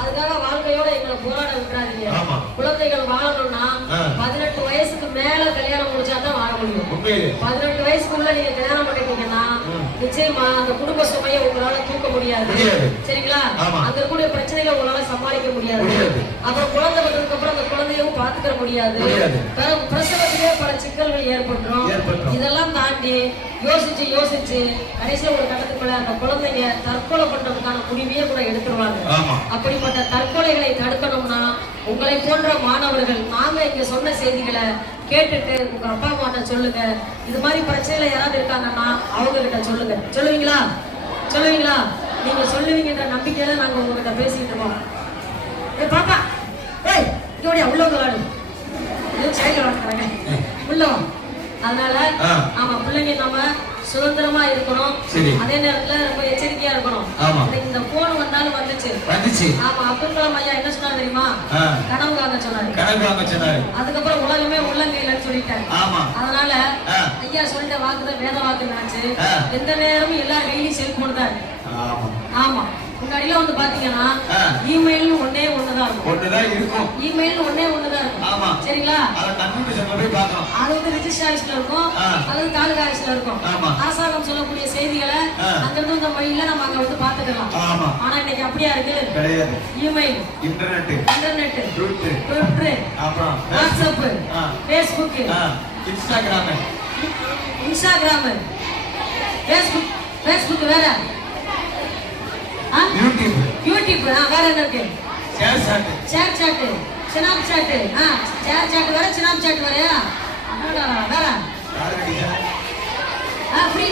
அதுக்காக வாழ்க்கையோட எங்களை போராட விட்டுறாதீங்க. குழந்தைகள் வாழணும்னா 18 வயசுக்கு மேல கல்யாணம் முடிச்சாதான் வாழ முடியும். 18 வயசுக்குள்ள நீங்க கல்யாணம் பண்ணிட்டீங்கன்னா நிச்சயமா அந்த குடும்ப சுமையை உங்களால தூக்க முடியாது. சரிங்களா? அங்க இருக்கக்கூடிய பிரச்சனைகளை உங்களால சமாளிக்க முடியாது. அப்புறம் குழந்தை வந்ததுக்கு அப்புறம் அந்த குழந்தையும் பாத்துக்க முடியாது. பிரசவத்திலே பல சிக்கல்கள் ஏற்பட்டுரும். இதெல்லாம் தாண்டி யோசிச்சு யோசிச்சு கடைசியில ஒரு கட்டத்துக்குள்ள அந்த குழந்தைங்க தற்கொலை பண்றதுக்கான முடிவையே கூட எடுத்துருவாங்க. அப்படிப்பட்ட தற்கொலைகளை தடுக்கணும்னா உங்களை போன்ற மாணவர்கள் நாங்க இங்க சொன்ன செய்திகளை கேட்டுட்டு உங்க அப்பா அம்மாட்ட சொல்லுங்க. இது மாதிரி பிரச்சனைல யாராவது இருக்காங்கன்னா அவங்க கிட்ட சொல்லுங்க. சொல்லுவீங்களா? சொல்லுவீங்களா? நீங்க சொல்லுவீங்கன்ற நம்பிக்கையில நாங்க உங்ககிட்ட பேசிட்டு இருக்கோம். பாப்பா இங்க உள்ள விளாடு சைக்கிள் வளர்க்குறாங்க உள்ள. அதனால ஆமா பிள்ளைங்க நம்ம சுதந்திரமா இருக்கணும். அதே நேரத்துல ரொம்ப எச்சரிக்கையா இருக்கணும். இந்த போன் வந்தாலும் வந்துச்சு. ஆமா அப்துல் கலாம் ஐயா என்ன சொன்னாரு தெரியுமா? கனவு காங்க சொன்னாரு. அதுக்கப்புறம் உலகமே உள்ளங்கையிலன்னு சொல்லிட்டாரு. அதனால ஐயா சொல்லிட்ட வாக்குதான் வேத வாக்கு நினைச்சு எந்த நேரமும் எல்லா கையிலும் செல்போன் தான் இருக்கு. ஆமா முன்னாடிலாம் வந்து பாத்தீங்கன்னா இமெயில் ஒன்னே ஒண்ணுதான் இருக்கும். இமெயில் ஒன்னே ஒண்ணுதான் இருக்கும். சரிங்களா? அது வந்து ரிஜிஸ்டர் ஆஃபீஸ்ல இருக்கும் அல்லது தாலுகா ஆஃபீஸ்ல இருக்கும். அரசாங்கம் சொல்லக்கூடிய செய்திகளை அங்கிருந்து இந்த மொழியில நம்ம அங்க வந்து பாத்துக்கலாம். ஆனா இன்னைக்கு அப்படியா இருக்கு? Email, internet, Twitter, WhatsApp, Facebook, Instagram, Facebook வேற, யூடியூப் வேற என்ன இருக்கு? ShareChat, Snapchat. ShareChat வேற, ஸ்னாப் சாட் வேற. வேற ஃப்ரீ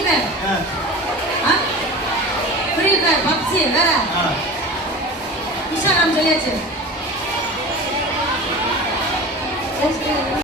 ஃபயர், பப்ஜி வேற. இன்ஸ்டாகிராம் சொல்லியாச்சு.